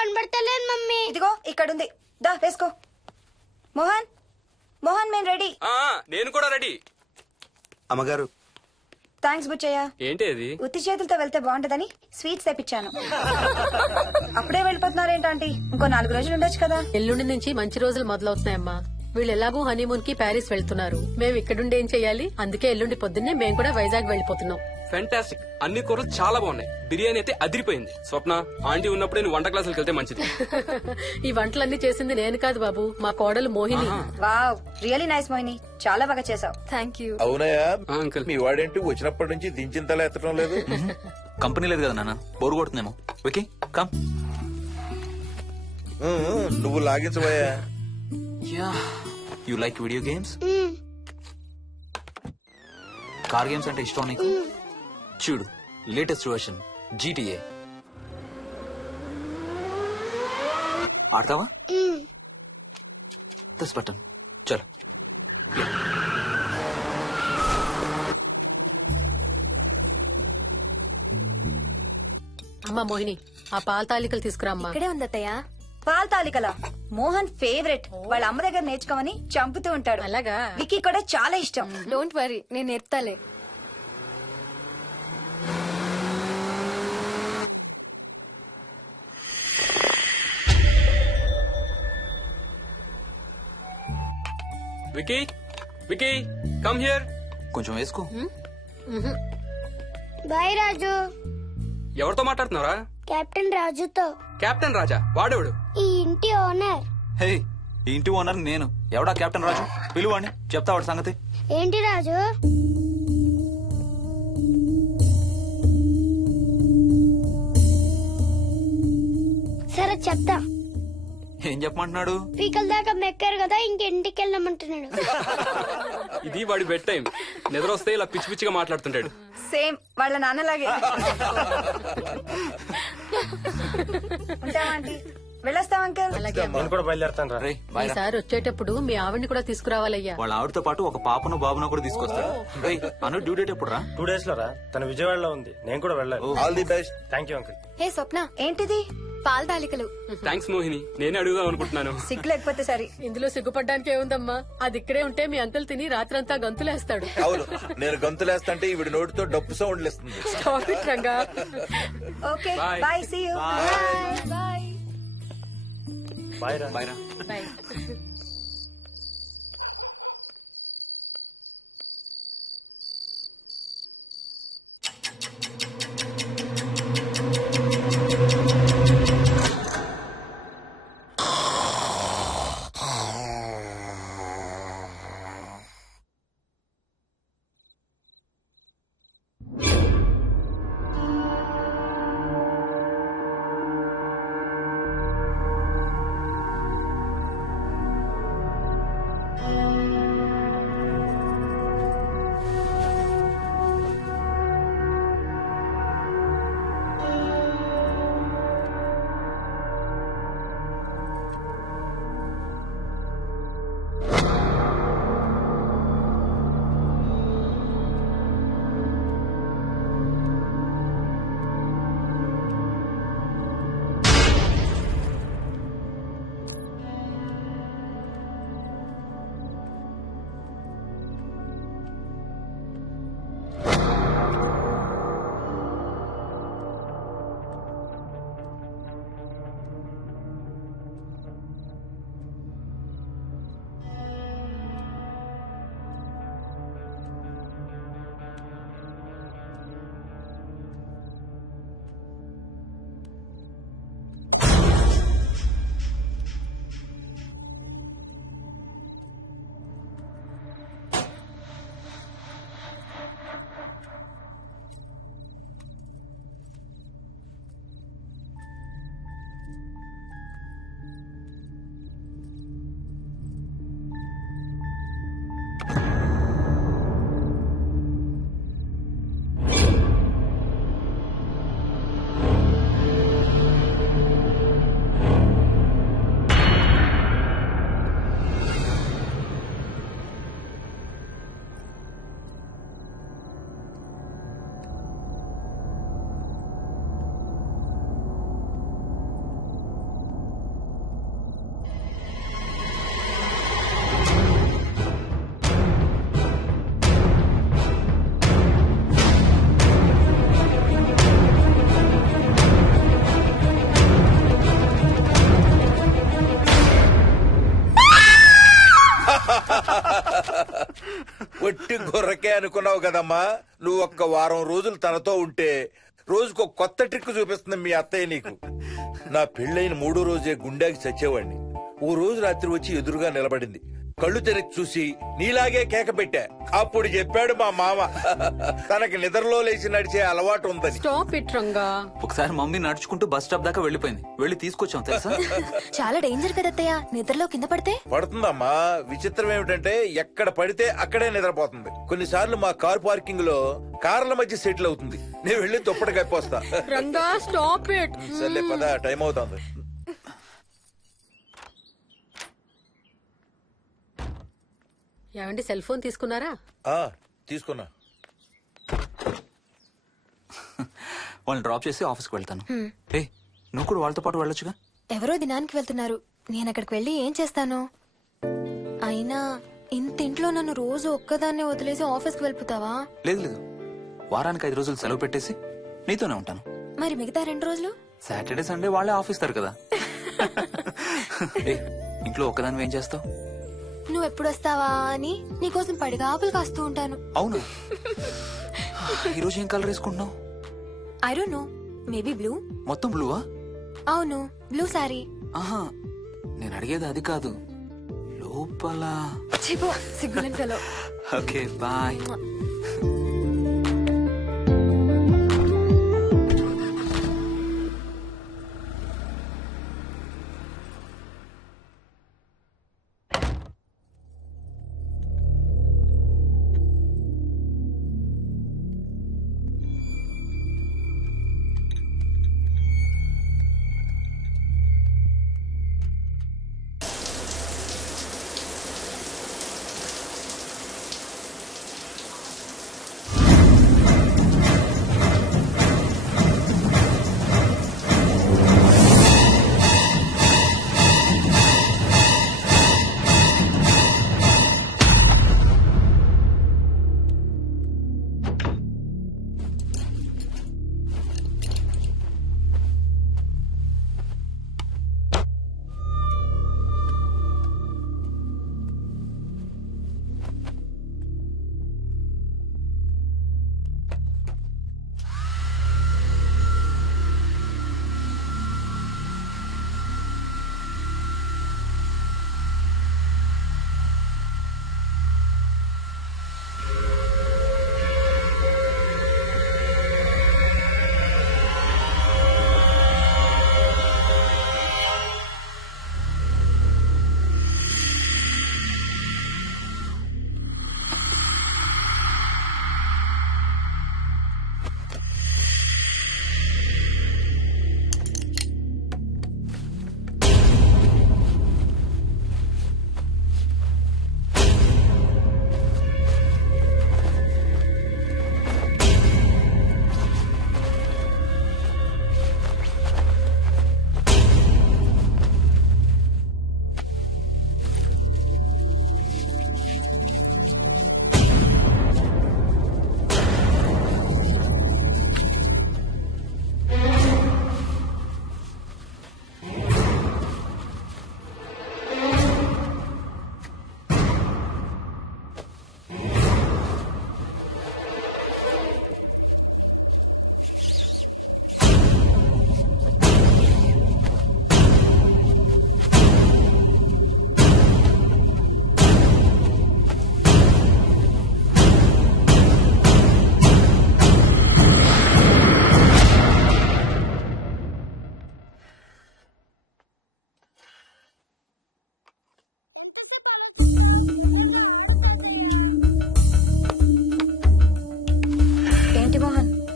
కనబడతలేదు మమ్మీ. ఇదిగో ఇక్కడుంది, దా వేసుకో. మోహన్ మోహన్ మేము రెడీ. నేను కూడా రెడీ. అమ్మగారు థ్యాంక్స్ బుచ్చయ్య. ఏంటి అది? ఉత్తి చేతులతో వెళ్తే బాగుంటదని స్వీట్స్ తెప్పించాను. అప్పుడే వెళ్ళిపోతున్నారేంటంటీ? ఇంకో 4 రోజులు ఉండొచ్చు కదా. ఎల్లుండి నుంచి మంచి రోజులు మొదలవుతున్నాయమ్మా. వీళ్ళు ఎలాగూ హనీమూన్ కి ప్యారిస్ వెళ్తున్నారు. మేము ఇక్కడుండి ఏం చెయ్యాలి? అందుకే ఎల్లుండి పొద్దున్నే మేము కూడా వైజాగ్ వెళ్ళిపోతున్నాం. ఫెంటాస్టిక్. అన్ని కూరలు చాలా బాగున్నాయి. బిర్యానీ అయితే అదిరిపోయింది. స్వప్న, ఆంటీ ఉన్నప్పుడే నువ్వు వంట క్లాసులకు వెళ్తే మంచిది. ఈ వంటలన్నీ చేసింది నేను కాదు బాబు, మా కోడలు Mohini. Wow, really nice Mohini, చాలా బాగా చేసావు. Thank you. అవునయ్యా, అంకుల్. మీ వాడేంటి వచ్చినప్పటి నుంచి దించింతలా ఎత్తడం లేదు? కంపెనీ లేదు కదా నాన్న, బోరు కొడుతుందేమో. Okay come. నువ్వు లాగించబోయా? You like video games? Car games అంటే ఇష్టం నీకు? చూడు, లేటెస్ట్ వర్షన్ GTA ఆడతావా? దిస్ బటన్ చలో. అమ్మా మోహిని, ఆ పాల తాలికలు తీసుకురామ్మా. ఇక్కడే ఉందత్తయ్య. పాల్ తాలికల మోహన్ ఫేవరెట్. వాళ్ళ అమ్మ దగ్గర నేర్చుకోమని చంపుతూ ఉంటాడు. అలాగా? వికీ కూడా చాలా ఇష్టం. డోంట్ వరీ, నేను నేర్పుతాలే. Vicky, Vicky, come here. కొంచెం వేసుకో. బాయ్ రాజు. ఎవరితో మాట్లాడుతున్నారా? కెప్టెన్ రాజుతో. కెప్టెన్ రాజా? వాడేవాడు? ఈ ఇంటి ఓనర్. హే, ఈ ఇంటి ఓనర్ నేను. ఎవడా కెప్టెన్ రాజు? పిలువాడిని, చెప్తా వాడి సంగతి. ఏంటి రాజు? సరే చెప్తా. ఏం చెప్పమంటున్నాడు? పీకల దాకా మెక్కారు కదా, ఇంటికి వెళ్ళమంటున్నాడు. ఇది వాడి బెడ్ టైం. నిద్ర వస్తే ఇలా పిచ్చి పిచ్చిగా మాట్లాడుతుంటాడు. సేమ్ వాళ్ళ నాన్నలాగే. ఉంటావా ఆంటీ? వెళ్ళొస్తాం అంకల్. అలాగే అమ్మా. నేను కూడా బయలుదేరుతాను రా. రే బాయ్ రా. ఈసారి వచ్చేటప్పుడు మీ ఆవిడ్ని కూడా తీసుకురావాలయ్యా. వాళ్ళ ఆవిడతో పాటు ఒక పాపను బాబును కూడా తీసుకొస్తాడు. రేయ్, అను డ్యూ డేట్ ఎప్పుడు రా? 2 days లో రా. తన విజయవాడలో ఉంది, నేను కూడా వెళ్ళాలి. All the best. Thank you uncle. Hey Swapna, ఏంటిది? పాల తాలికలు. థ్యాంక్స్ మోహిని, నేనే అడుగుదాం అనుకుంటున్నాను. సిగ్గు లేకపోతే సరి. ఇందులో సిగ్గుపడ్డానికి ఏముందమ్మా? అది ఇక్కడే ఉంటే మీ అంకుల్ తిని రాత్రంతా గంతులేస్తాడు. అవును, నేను గంతులేస్తంటే ఈవిడ నోటితో డప్పు సౌండ్లు ఇస్తుంది. Stop it, Ranga. Okay Bye. Bye, see you. Bye. Bye రా. బాయ్ రా. Bye. ఒట్టి గొర్రకే అనుకున్నావు కదమ్మా. నువ్వు ఒక్క వారం రోజులు తనతో ఉంటే రోజుకు ఒక కొత్త ట్రిక్ చూపిస్తుంది మీ అత్తయ్య నీకు. నా పెళ్ళైన 3వ రోజే గుండెకి చచ్చేవాడిని. ఓ రోజు రాత్రి వచ్చి ఎదురుగా నిలబడింది. కళ్ళు తెరిచి చూసి నీలాగే కేక పెట్టా. అప్పుడు చెప్పాడు మా మామ తనకి నిద్రలో లేచి నడిచే అలవాటు ఉందని. Stop it Ranga. ఒకసారి మమ్మీ నడుచుకుంటూ బస్ స్టాప్ దాకా వెళ్ళిపోయింది. వెళ్ళి తీసుకొచ్చాం తెలుసా. చాలా డేంజర్ కదత్తయ్య, నిద్రలో కింద పడితే. పడుతుందమ్మా. విచిత్రం ఏమిటంటే ఎక్కడ పడితే అక్కడే నిద్రపోతుంది. కొన్నిసార్లు మా కార్ పార్కింగ్ లో కార్ల మధ్య సెటిల్ అవుతుంది. నేను వెళ్ళి దుప్పటి కప్పొస్తా. Ranga stop it. సర్లే పద, టైం అవుతుంది. ఏమండి సెల్ ఫోన్ తీసుకున్నారా? తీసుకున్నా. వాళ్ళని డ్రాప్ చేసి ఆఫీస్కి వెళ్తాను. ఏ నువ్వు కూడా వాళ్ళతో పాటు వెళ్ళొచ్చుగా. ఎవరో దినానికి వెళ్తున్నారు, నేను అక్కడికి వెళ్ళి ఏం చేస్తాను? అయినా ఇంత ఇంట్లో నన్ను రోజు ఒక్కదాన్నే వదిలేసి ఆఫీస్కి వెళ్ళిపోతావా? లేదు లేదు, వారానికి 5 రోజులు సెలవు పెట్టేసి నీతోనే ఉంటాను. మరి మిగతా 2 రోజులు? సాటర్డే సండే వాళ్ళే ఆఫీస్ తారు కదా. ఏ, ఇంట్లో ఒక్కదాని ఏం చేస్తావు? నువ్వు ఎప్పుడు వస్తావా అని నీకోసం పడిగా ఆపులు కాస్తూ ఉంటాను. అవును. ఈరోజు ఏం కలర్ వేసుకుంటున్నావు? I don't know, maybe blue. మొత్తం బ్లూవా? అవును, బ్లూ సారీ. ఆహా, నేను అడిగేది అది కాదు, లోపల. చెప్పు, సిగ్గులేని ఫెలో. Okay bye.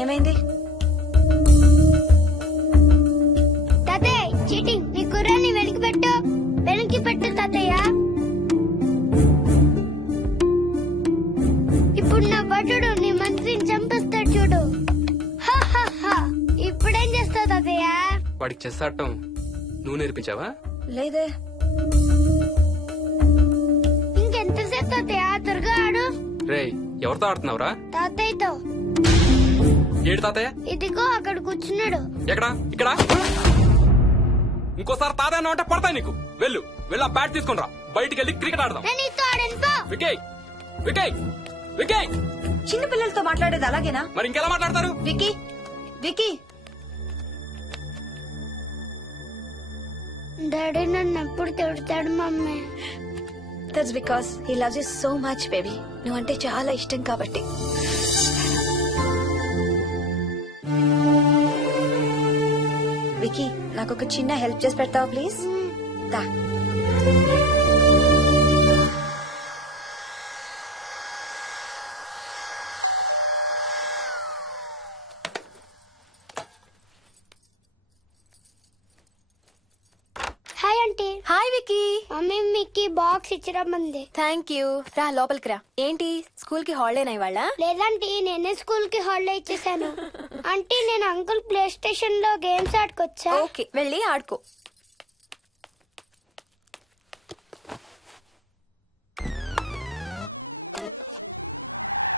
ఏమైంది? తాతయ్య చీటింగ్, నీ కుర్రాన్ని వెనక్కి పెట్టు. వెనక్కి పెట్టు తాతయ్య. ఇప్పుడు నా భటుడు నీ మంత్రిని చంపేస్తాడు చూడు. హా, హా, హా. ఇప్పుడేం చేస్తావు తాతయ్య? వాడికి చెస్ ఆడటం నువ్వు నేర్పించావా? లేదే. ఇంకెంతసేపు తాతయ్య? త్వరగా ఆడు. రేయ్, ఎవరితో ఆడుతున్నావురా? తాతయ్యతో. ఏడు తాతయ్య? ఇదిగో అక్కడ కూర్చున్నాడు. ఎక్కడా? ఇక్కడ. ఇంకోసారి తాతయ్య అన్నావు అంటే పడతాయి నీకు. వెళ్ళు, వెళ్ళి ఆ బ్యాట్ తీసుకుని రా. బయటికి వెళ్ళి క్రికెట్ ఆడదాం. నేను నీతో ఆడను పో. వికయ్, వికయ్. వికీ చిన్న పిల్లలతో మాట్లాడేది అలాగేనా? మరి ఇంకెలా మాట్లాడతారు? వికీ వికీ డాడీ నన్ను ఎప్పుడు తిడతాడు mummy. That's because he loves you so much baby. నువ్వంటే చాలా ఇష్టం కాబట్టి. వికీ నాకు ఒక చిన్న హెల్ప్ చేసి పెడతావా ప్లీజ్? దా. Hi aunty. Hi Vicky. Mummy మీకు బాక్స్ ఇచ్చిరమ్మంది. Thank you. రా లోపలికి రా. ఏంటి స్కూల్ కి హాలిడేనా ఇవాళ? లేదంటే నేనే స్కూల్ కి హాలిడే ఇచ్చేసాను. అంటే నేను అంకుల్ ప్లే స్టేషన్ లో గేమ్స్ ఆడుకొచ్చా. ఓకే వెళ్ళి ఆడుకో.